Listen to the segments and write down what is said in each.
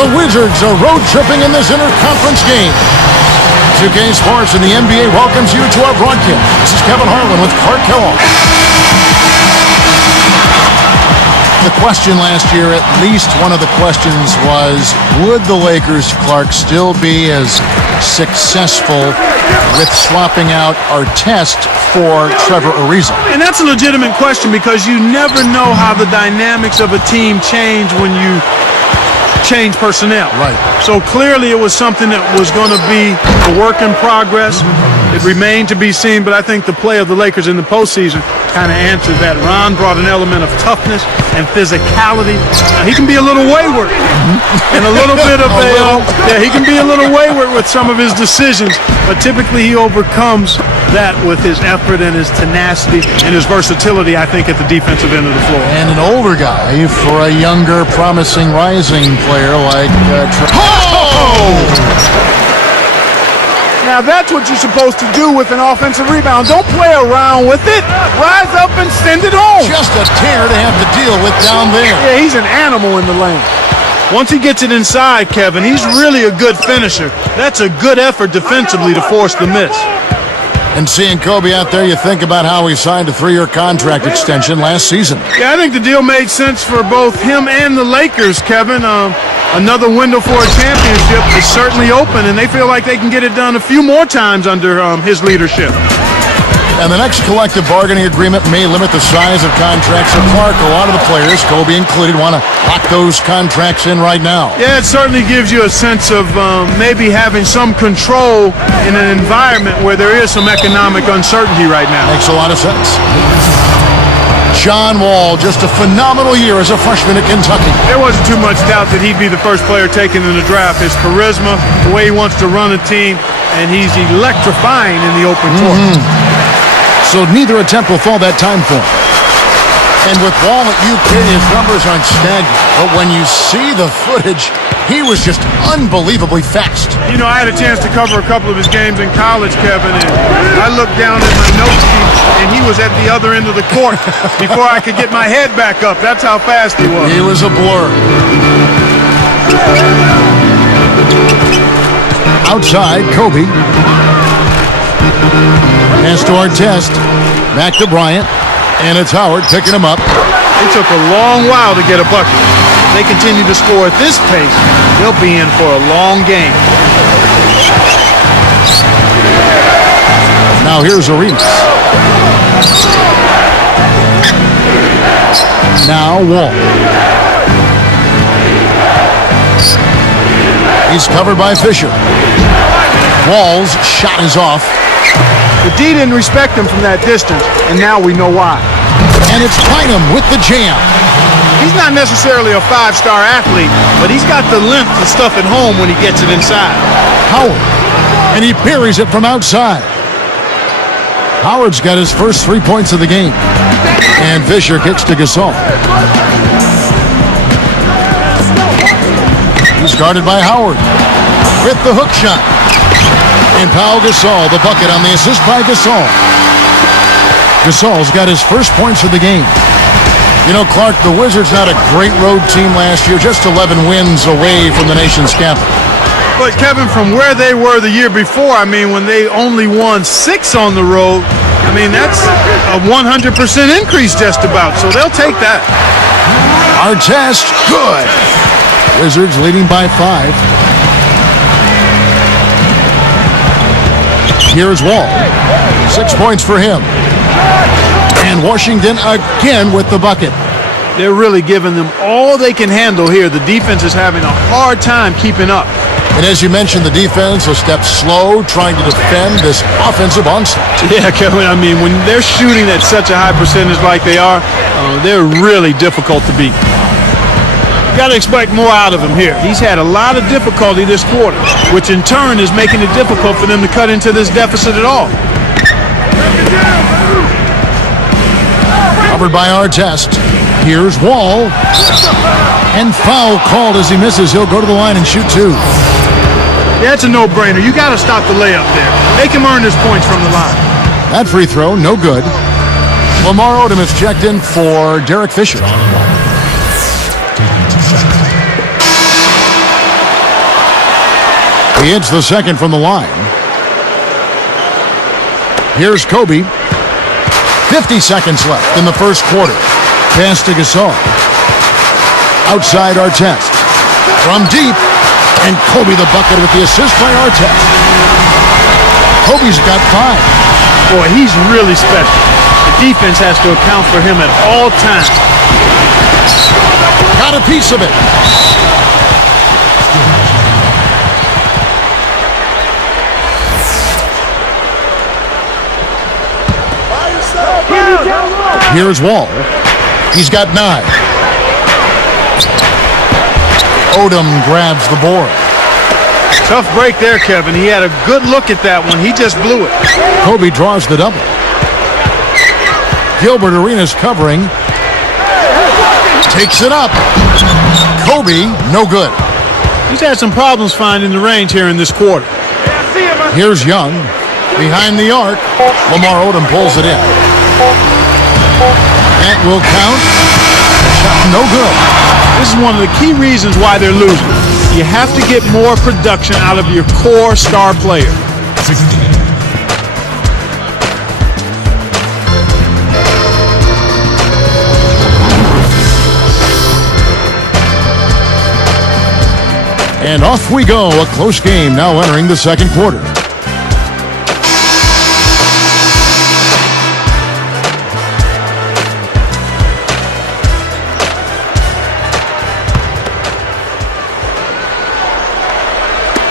The Wizards are road tripping in this interconference game. 2K Sports and the NBA welcomes you to our broadcast. This is Kevin Harlan with Clark Kellogg. The question last year, at least one of the questions was, would the Lakers, Clark, still be as successful with swapping out Artest for Trevor Ariza? And that's a legitimate question because you never know how the dynamics of a team change when you change personnel. Right. So clearly it was something that was going to be a work in progress. It remained to be seen, but I think the play of the Lakers in the postseason kind of answered that. Ron brought an element of toughness and physicality. Now, he can be a little wayward and a little bit of he can be a little wayward with some of his decisions, but typically he overcomes that with his effort and his tenacity and his versatility, I think, at the defensive end of the floor. And an older guy for a younger, promising, rising player like Now that's what you're supposed to do with an offensive rebound. Don't play around with it. Rise up and send it home. Just a tear to have to deal with down there. Yeah, he's an animal in the lane. Once he gets it inside, Kevin, he's really a good finisher. That's a good effort defensively to force the miss. And seeing Kobe out there, you think about how he signed a 3-year contract extension last season. Yeah, I think the deal made sense for both him and the Lakers, Kevin. Another window for a championship is certainly open, and they feel like they can get it done a few more times under his leadership. And the next collective bargaining agreement may limit the size of contracts. So Clark, a lot of the players, Kobe included, want to lock those contracts in right now. Yeah, it certainly gives you a sense of maybe having some control in an environment where there is some economic uncertainty right now. Makes a lot of sense. John Wall, just a phenomenal year as a freshman at Kentucky. There wasn't too much doubt that he'd be the first player taken in the draft. His charisma, the way he wants to run a team, and he's electrifying in the open court. So neither attempt will fall that time for him. And with Wall at UK, his numbers aren't staggering. But when you see the footage, he was just unbelievably fast. You know, I had a chance to cover a couple of his games in college, Kevin, and I looked down at my note sheet, and he was at the other end of the court before I could get my head back up. That's how fast he was. He was a blur. Outside, Kobe. Pass to Artest. Back to Bryant. And it's Howard picking him up. It took a long while to get a bucket. If they continue to score at this pace, they'll be in for a long game. Now here's Ariza. Now Wall. He's covered by Fisher. Wall's shot is off. The D didn't respect him from that distance, and now we know why. And it's Bynum with the jam. He's not necessarily a five-star athlete, but he's got the length to stuff it home when he gets it inside. Howard, and he parries it from outside. Howard's got his first 3 points of the game. And Fisher kicks to Gasol. He's guarded by Howard with the hook shot. And Pau Gasol, the bucket on the assist by Gasol. Gasol's got his first points of the game. You know, Clark, the Wizards not a great road team last year, just 11 wins away from the nation's capital. But, Kevin, from where they were the year before, I mean, when they only won 6 on the road, I mean, that's a 100% increase just about, so they'll take that. Artest, good. Wizards leading by 5. Here's Wall. 6 points for him. And Washington again with the bucket. They're really giving them all they can handle here. The defense is having a hard time keeping up. And as you mentioned, the defense a step slow, trying to defend this offensive onslaught. Yeah, Kevin, I mean, when they're shooting at such a high percentage like they are, they're really difficult to beat. Got to expect more out of him here. He's had a lot of difficulty this quarter, which in turn is making it difficult for them to cut into this deficit at all. Covered by Artest. Here's Wall. And foul called as he misses. He'll go to the line and shoot 2. Yeah, it's a no-brainer. You got to stop the layup there. Make him earn his points from the line. That free throw, no good. Lamar Odom is checked in for Derek Fisher. He hits the second from the line. Here's Kobe. 50 seconds left in the first quarter. Pass to Gasol. Outside Artest. From deep. And Kobe the bucket with the assist by Artest. Kobe's got 5. Boy, he's really special. The defense has to account for him at all times. Got a piece of it. Here's Wall. He's got 9. Odom grabs the board. Tough break there, Kevin. He had a good look at that one. He just blew it. Kobe draws the double. Gilbert Arenas covering. Takes it up. Kobe, no good. He's had some problems finding the range here in this quarter. Here's Young. Behind the arc. Lamar Odom pulls it in. That will count. Shot no good. This is one of the key reasons why they're losing. You have to get more production out of your core star player. And off we go. A close game now entering the second quarter.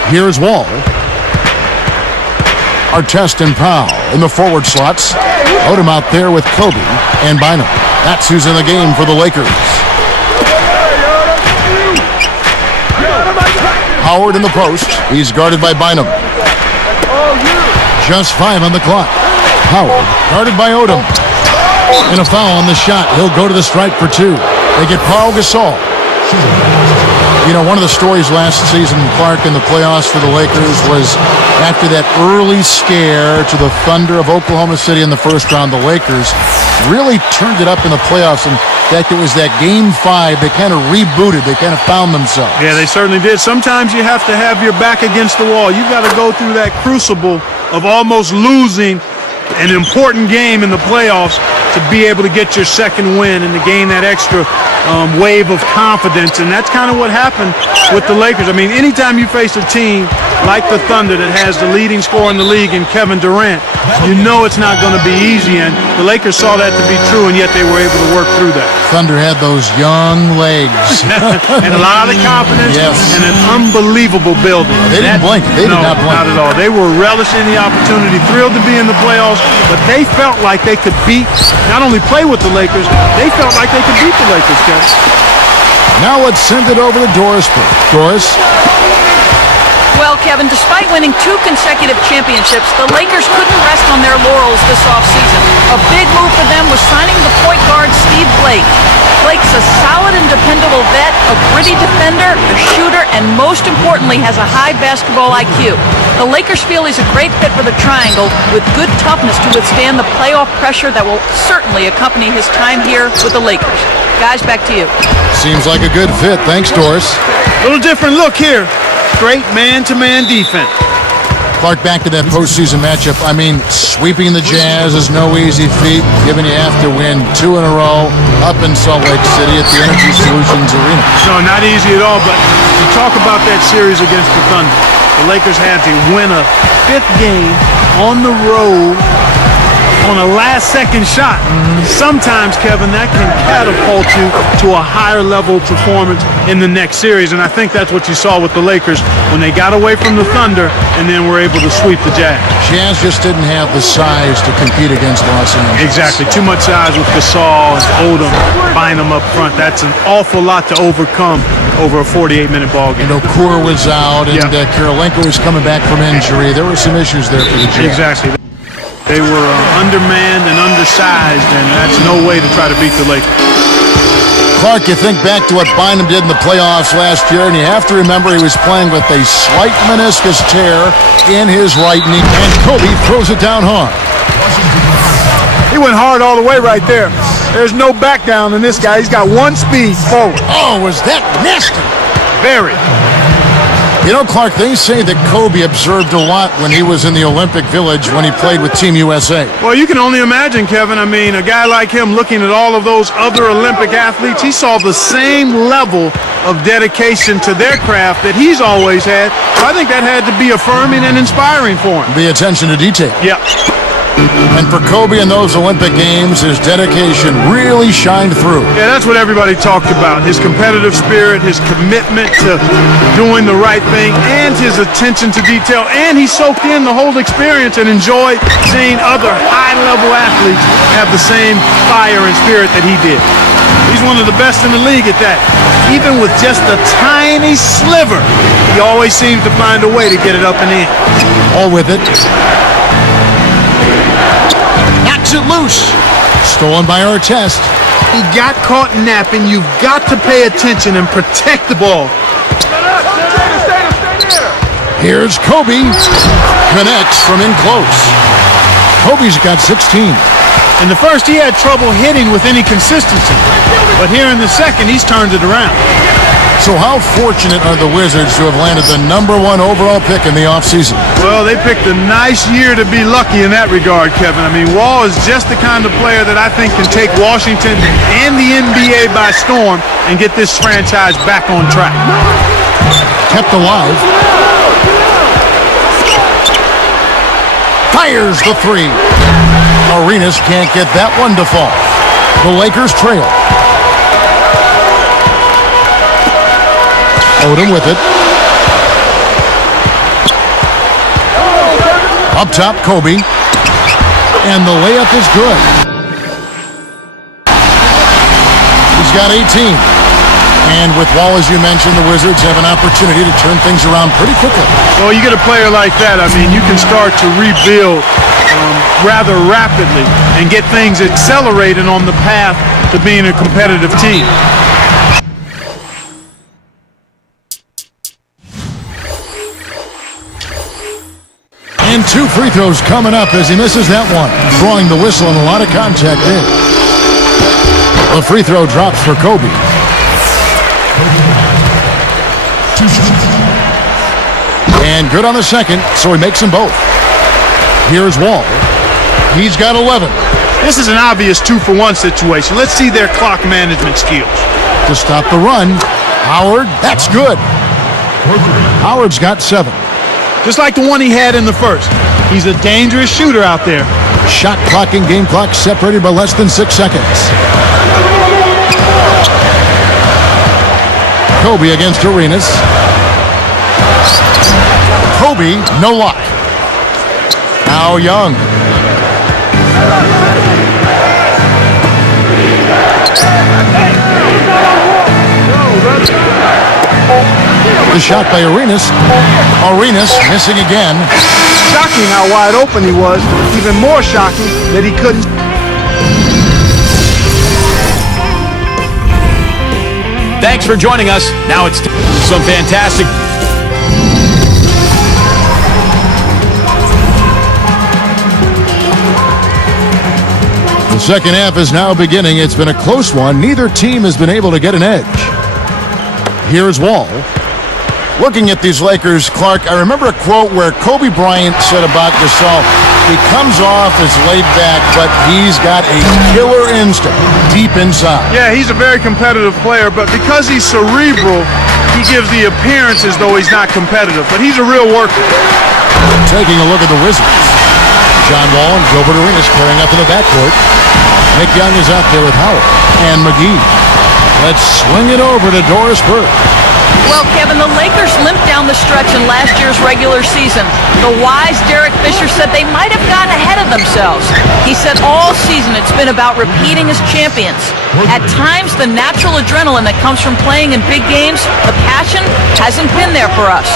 Here's Wall. Artest and Powell in the forward slots. Odom out there with Kobe and Bynum. That's who's in the game for the Lakers. Howard in the post. He's guarded by Bynum. Just 5 on the clock. Howard guarded by Odom. And a foul on the shot. He'll go to the stripe for 2. They get Paul Gasol. You know, one of the stories last season, Clark, in the playoffs for the Lakers was after that early scare to the Thunder of Oklahoma City in the first round, the Lakers really turned it up in the playoffs. In fact, it was that Game 5 they kind of rebooted. They kind of found themselves. Yeah, they certainly did. Sometimes you have to have your back against the wall. You've got to go through that crucible of almost losing an important game in the playoffs to be able to get your second win and to gain that extra wave of confidence. And that's kind of what happened with the Lakers. I mean, anytime you face a team like the Thunder that has the leading scorer in the league in Kevin Durant, you know it's not going to be easy. And the Lakers saw that to be true, and yet they were able to work through that. Thunder had those young legs. And a lot of confidence. Yes. And an unbelievable building. They didn't blink. They did not blink. Not at all. They were relishing the opportunity, thrilled to be in the playoffs, but they felt like they could beat, not only play with the Lakers, they felt like they could beat the Lakers, Kevin. Now let's send it over to Doris. Doris? Well, Kevin, despite winning 2 consecutive championships, the Lakers couldn't rest on their laurels this offseason. A big move for them was signing the point guard Steve Blake. Blake's a solid and dependable vet, a gritty defender, a shooter, and most importantly, has a high basketball IQ. The Lakers feel he's a great fit for the Triangle, with good toughness to withstand the playoff pressure that will certainly accompany his time here with the Lakers. Guys, back to you. Seems like a good fit. Thanks, Doris. Little different look here. Great man-to-man defense. Clark, back to that postseason matchup. I mean, sweeping the Jazz is no easy feat, given you have to win 2 in a row up in Salt Lake City at the Energy Solutions Arena. No, not easy at all, but you talk about that series against the Thunder. The Lakers had to win a 5th game on the road on a last-second shot. Sometimes, Kevin, that can catapult you to a higher level performance in the next series, and I think that's what you saw with the Lakers when they got away from the Thunder and then were able to sweep the Jazz. Jazz just didn't have the size to compete against Los Angeles. Exactly. Too much size with Gasol and Odom, Bynum up front. That's an awful lot to overcome over a 48-minute ball game. You know, Kaur was out, and Kirilenko was coming back from injury. There were some issues there for the Jazz. Exactly. They were undermanned and undersized, and that's no way to try to beat the Lakers. Clark, you think back to what Bynum did in the playoffs last year, and you have to remember he was playing with a slight meniscus tear in his right knee, and Kobe throws it down hard. He went hard all the way right there. There's no back down in this guy. He's got one speed forward. Oh, was that nasty? Very. You know, Clark, they say that Kobe observed a lot when he was in the Olympic Village when he played with Team USA. Well, you can only imagine, Kevin. I mean, a guy like him looking at all of those other Olympic athletes, he saw the same level of dedication to their craft that he's always had. So I think that had to be affirming and inspiring for him. The attention to detail. Yeah. And for Kobe in those Olympic Games, his dedication really shined through. Yeah, that's what everybody talked about. His competitive spirit, his commitment to doing the right thing, and his attention to detail. And he soaked in the whole experience and enjoyed seeing other high-level athletes have the same fire and spirit that he did. He's one of the best in the league at that. Even with just a tiny sliver, he always seems to find a way to get it up and in. All with it. Knocks it loose. Stolen by Artest. He got caught napping. You've got to pay attention and protect the ball. Here's Kobe. Connects from in close. Kobe's got 16. In the first, he had trouble hitting with any consistency. But here in the second, he's turned it around. So how fortunate are the Wizards to have landed the #1 overall pick in the offseason? Well, they picked a nice year to be lucky in that regard, Kevin. I mean, Wall is just the kind of player that I think can take Washington and the NBA by storm and get this franchise back on track. Kept alive. Fires the three. Arenas can't get that one to fall. The Lakers trail. Odom with it. Up top, Kobe. And the layup is good. He's got 18. And with Wall, as you mentioned, the Wizards have an opportunity to turn things around pretty quickly. Well, you get a player like that, I mean, you can start to rebuild rather rapidly and get things accelerated on the path to being a competitive team. And 2 free throws coming up as he misses that one. Drawing the whistle and a lot of contact in. The free throw drops for Kobe. And good on the second, so he makes them both. Here's Wall. He's got 11. This is an obvious 2-for-1 situation. Let's see their clock management skills. To stop the run, Howard, that's good. Howard's got 7. Just like the one he had in the first. He's a dangerous shooter out there. Shot clock and game clock separated by less than 6 seconds. Kobe against Arenas. Kobe, no luck. Now Young. The shot by Arenas. Arenas missing again. Shocking how wide open he was. Even more shocking that he couldn't. Thanks for joining us. Now it's some fantastic. The second half is now beginning. It's been a close one. Neither team has been able to get an edge. Here's Wall. Looking at these Lakers, Clark, I remember a quote where Kobe Bryant said about Gasol, he comes off as laid back, but he's got a killer instinct deep inside. Yeah, he's a very competitive player, but because he's cerebral, he gives the appearance as though he's not competitive, but he's a real worker. Taking a look at the Wizards. John Wall and Gilbert Arenas pairing up in the backcourt. Nick Young is out there with Howard and McGee. Let's swing it over to Doris Burke. Well, Kevin, the Lakers limped down the stretch in last year's regular season. The wise Derek Fisher said they might have gotten ahead of themselves. He said all season it's been about repeating as champions. At times, the natural adrenaline that comes from playing in big games, the passion, hasn't been there for us.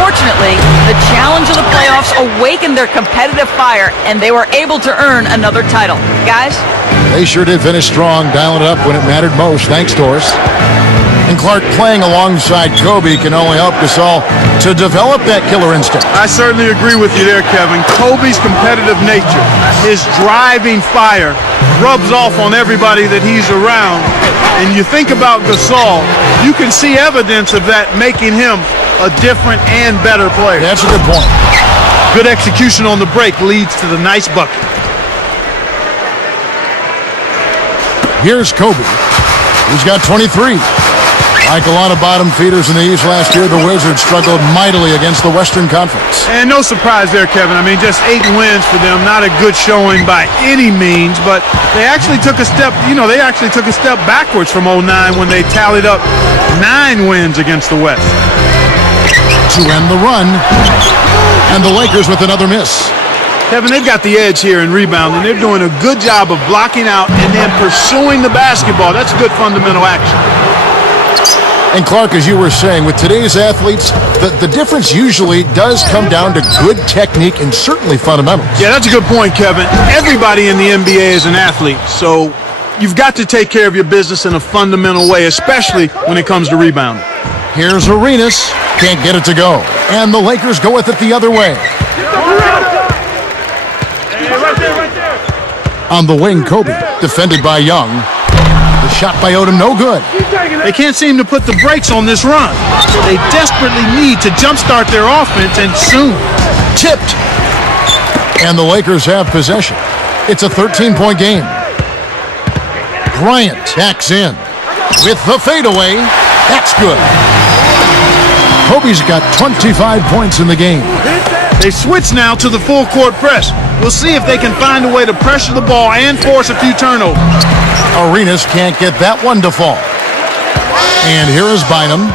Fortunately, the challenge of the playoffs awakened their competitive fire, and they were able to earn another title. Guys? They sure did finish strong, dialing it up when it mattered most. Thanks, Doris. And Clark playing alongside Kobe can only help Gasol to develop that killer instinct. I certainly agree with you there, Kevin. Kobe's competitive nature, his driving fire, rubs off on everybody that he's around. And you think about Gasol, you can see evidence of that making him a different and better player. That's a good point. Good execution on the break leads to the nice bucket. Here's Kobe. He's got 23. Like a lot of bottom feeders in the East last year, the Wizards struggled mightily against the Western Conference. And no surprise there, Kevin. I mean, just 8 wins for them. Not a good showing by any means, but they actually took a step, backwards from 09 when they tallied up 9 wins against the West. To end the run, and the Lakers with another miss. Kevin, they've got the edge here in rebounding. They're doing a good job of blocking out and then pursuing the basketball. That's good fundamental action. And Clark, as you were saying, with today's athletes, the difference usually does come down to good technique and certainly fundamentals. Yeah, that's a good point, Kevin. Everybody in the NBA is an athlete, so you've got to take care of your business in a fundamental way, especially when it comes to rebounding. Here's Arenas. Can't get it to go. And the Lakers go with it the other way. On the wing, Kobe, defended by Young. The shot by Odom, no good. They can't seem to put the brakes on this run. They desperately need to jumpstart their offense, and soon. Tipped. And the Lakers have possession. It's a 13-point game. Bryant backs in with the fadeaway. That's good. Kobe's got 25 points in the game. They switch now to the full court press. We'll see if they can find a way to pressure the ball and force a few turnovers. Arenas can't get that one to fall. And here is Bynum.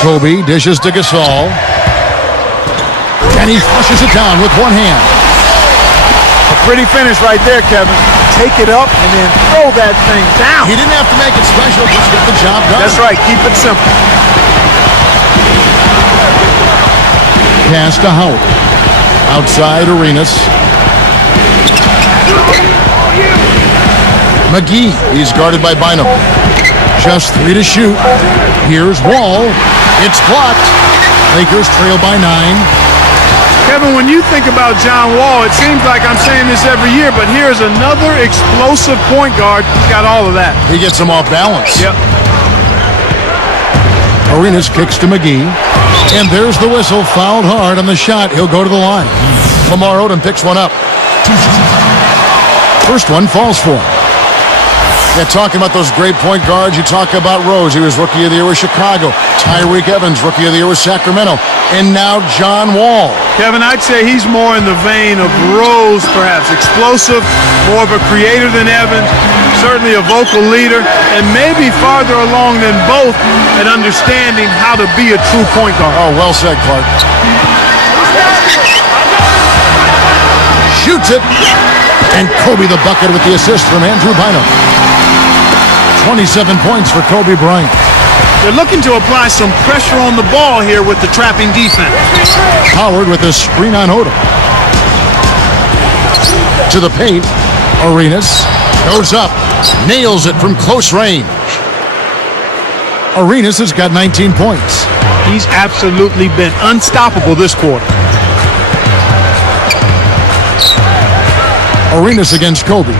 Kobe dishes to Gasol. And he flushes it down with one hand. A pretty finish right there, Kevin. Take it up and then throw that thing down. He didn't have to make it special, just get the job done. That's right, keep it simple. Pass to Howard. Outside Arenas. McGee, he's guarded by Bynum. Just 3 to shoot. Here's Wall. It's blocked. Lakers trail by 9. Kevin, when you think about John Wall, it seems like I'm saying this every year, but here's another explosive point guard. He's got all of that. He gets him off balance. Yep. Arenas kicks to McGee. And there's the whistle. Fouled hard on the shot. He'll go to the line. Lamar Odom picks one up. First one falls for him. Yeah, talking about those great point guards, you talk about Rose. He was Rookie of the Year with Chicago. Tyreek Evans, Rookie of the Year with Sacramento. And now John Wall. Kevin, I'd say he's more in the vein of Rose, perhaps. Explosive, more of a creator than Evans. Certainly a vocal leader, and maybe farther along than both at understanding how to be a true point guard. Oh, well said, Clark. Shoots it. And Kobe the bucket with the assist from Andrew Bynum. 27 points for Kobe Bryant. They're looking to apply some pressure on the ball here with the trapping defense. Howard with a screen on Odom. To the paint. Arenas goes up. Nails it from close range. Arenas has got 19 points. He's absolutely been unstoppable this quarter. Arenas against Kobe.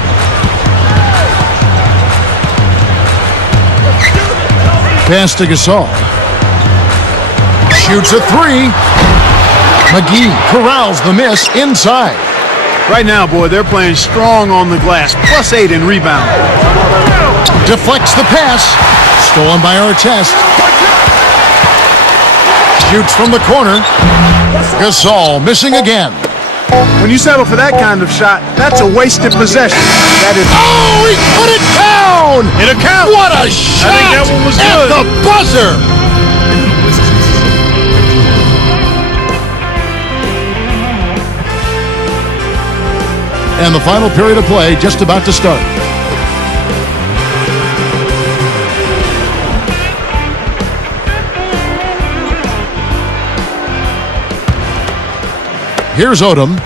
Pass to Gasol. Shoots a 3. McGee corrals the miss inside. Right now, boy, they're playing strong on the glass. +8 in rebound. Deflects the pass. Stolen by Artest. Shoots from the corner. Gasol missing again. When you settle for that kind of shot, that's a wasted possession. That is. Oh, he put it down! It'll count. What a shot! I think that one was at good. The buzzer! And the final period of play just about to start. Here's Odom.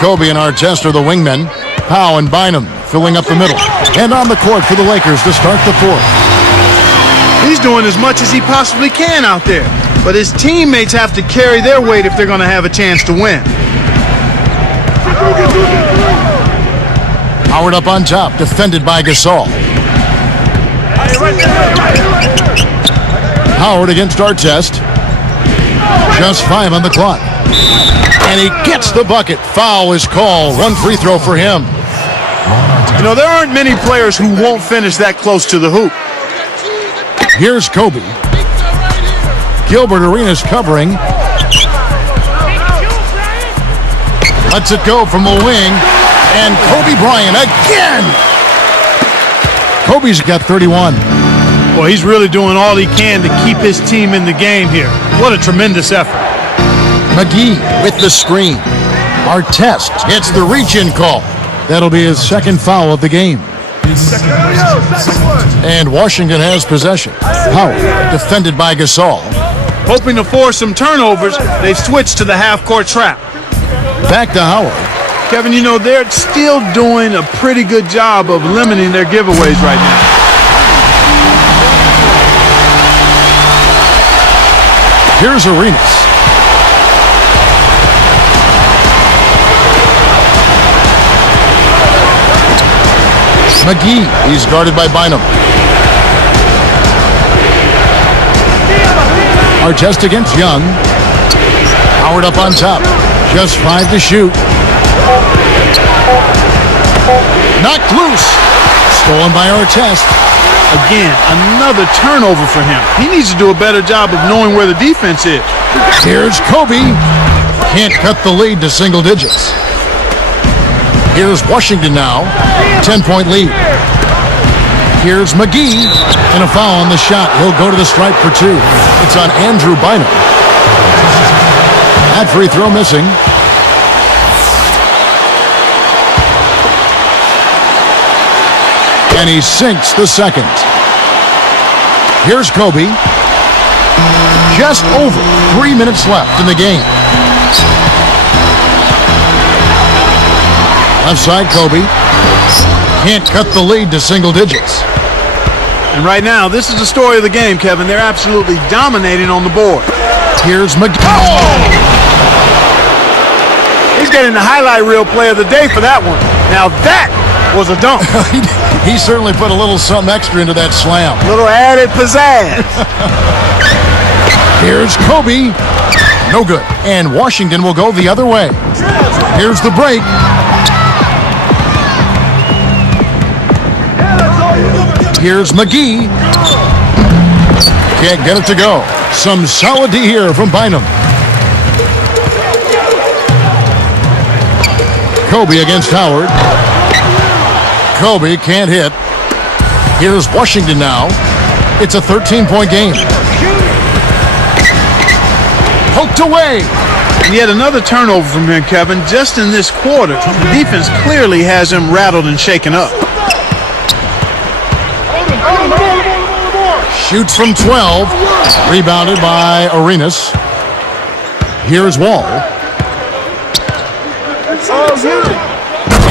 Kobe and Artest are the wingmen. Powell and Bynum. filling up the middle. And on the court for the Lakers to start the fourth. He's doing as much as he possibly can out there. But his teammates have to carry their weight if they're going to have a chance to win. Howard up on top, defended by Gasol. Howard against Artest. Just 5 on the clock. And he gets the bucket. Foul is called. 1 free throw for him. You know, there aren't many players who won't finish that close to the hoop. Here's Kobe. Gilbert Arenas covering. Lets it go from the wing. And Kobe Bryant again. Kobe's got 31. Well, he's really doing all he can to keep his team in the game here. What a tremendous effort. McGee with the screen. Artest gets the reach-in call. That'll be his second foul of the game. And Washington has possession. Howard defended by Gasol. Hoping to force some turnovers, they've switched to the half-court trap. Back to Howard. Kevin, you know, they're still doing a pretty good job of limiting their giveaways right now. Here's Arenas. McGee, he's guarded by Bynum. Artest against Young. Howard up on top. Just 5 to shoot. Knocked loose. Stolen by Artest. Again, another turnover for him. He needs to do a better job of knowing where the defense is. Here's Kobe. Can't cut the lead to single digits. Here's Washington now. 10-point lead. Here's McGee. And a foul on the shot. He'll go to the stripe for 2. It's on Andrew Bynum. That free throw missing. And he sinks the second. Here's Kobe. Just over 3 minutes left in the game. Left side, Kobe. Can't cut the lead to single digits. And right now, this is the story of the game, Kevin. They're absolutely dominating on the board. Here's McGee. Oh! He's getting the highlight reel play of the day for that one. Now that was a dunk. He certainly put a little something extra into that slam. Little added pizzazz. Here's Kobe. No good. And Washington will go the other way. Here's the break. Here's McGee. Can't get it to go. Some solid D here from Bynum. Kobe against Howard. Kobe can't hit. Here's Washington now. It's a 13-point game. Poked away. And yet another turnover from him, Kevin, just in this quarter. The defense clearly has him rattled and shaken up. Shoots from 12. Rebounded by Arenas. Here's Wall.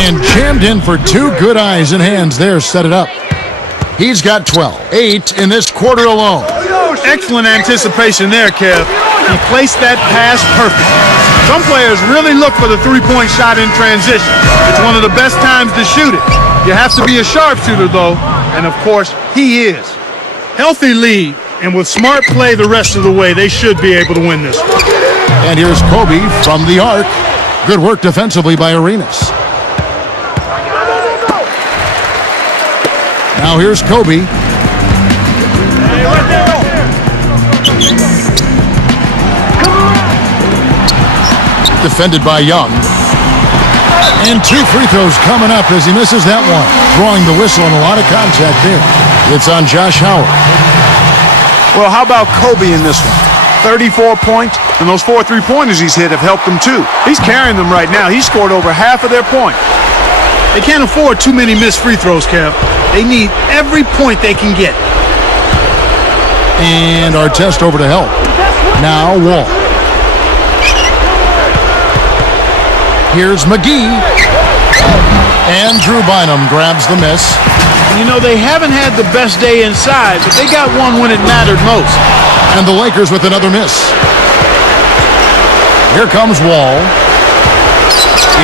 And jammed in for 2 good eyes and hands there. Set it up. He's got 12. 8 in this quarter alone. Excellent anticipation there, Kev. He placed that pass perfect. Some players really look for the three-point shot in transition. It's one of the best times to shoot it. You have to be a sharpshooter, though, and of course, he is. Healthy lead, and with smart play the rest of the way, they should be able to win this. And here's Kobe from the arc. Good work defensively by Arenas. Now here's Kobe. Defended by Young. And 2 free throws coming up as he misses that one. Drawing the whistle and a lot of contact there. It's on Josh Howard. Well, how about Kobe in this one? 34 points, and those 4 3-pointers he's hit have helped them too. He's carrying them right now. He scored over half of their points. They can't afford too many missed free throws, Kev. They need every point they can get. And Artest over to help. Now Wall. Here's McGee. And Drew Bynum grabs the miss. You know, they haven't had the best day inside, but they got one when it mattered most. And the Lakers with another miss. Here comes Wall.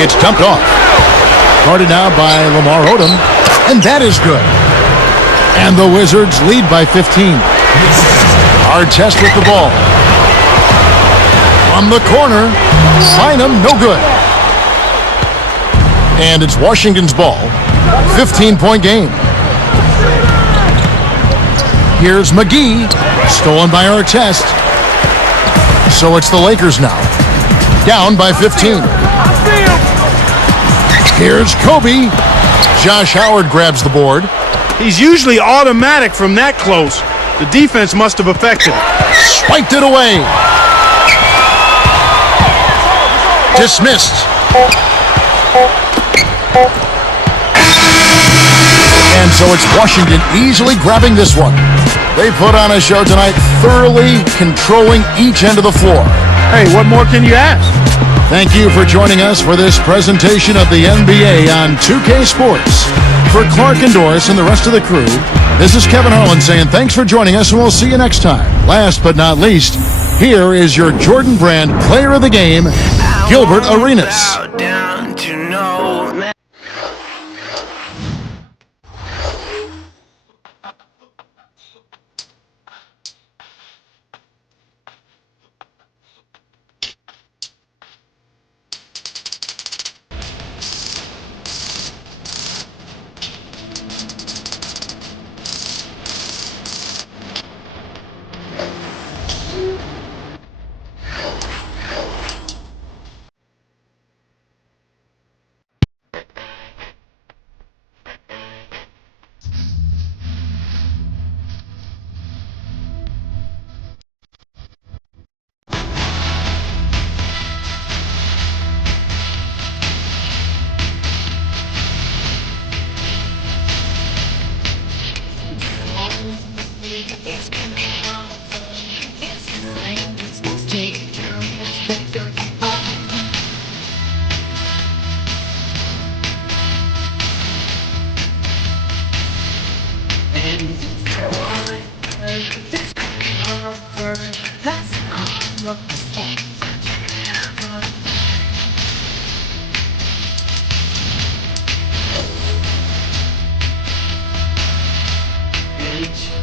It's dumped off. Guarded now by Lamar Odom. And that is good. And the Wizards lead by 15. Hard test with the ball. From the corner. Bynum, no good. And it's Washington's ball. 15-point game. Here's McGee. Stolen by Artest. So it's the Lakers now. Down by 15. Here's Kobe. Josh Howard grabs the board. He's usually automatic from that close. The defense must have affected him. Swiped it away. Dismissed. And so it's Washington easily grabbing this one. They put on a show tonight, thoroughly controlling each end of the floor. Hey, what more can you ask? Thank you for joining us for this presentation of the NBA on 2K Sports. For Clark and Doris and the rest of the crew, this is Kevin Harlan saying thanks for joining us, and we'll see you next time. Last but not least, here is your Jordan Brand Player of the Game, Gilbert Arenas. Each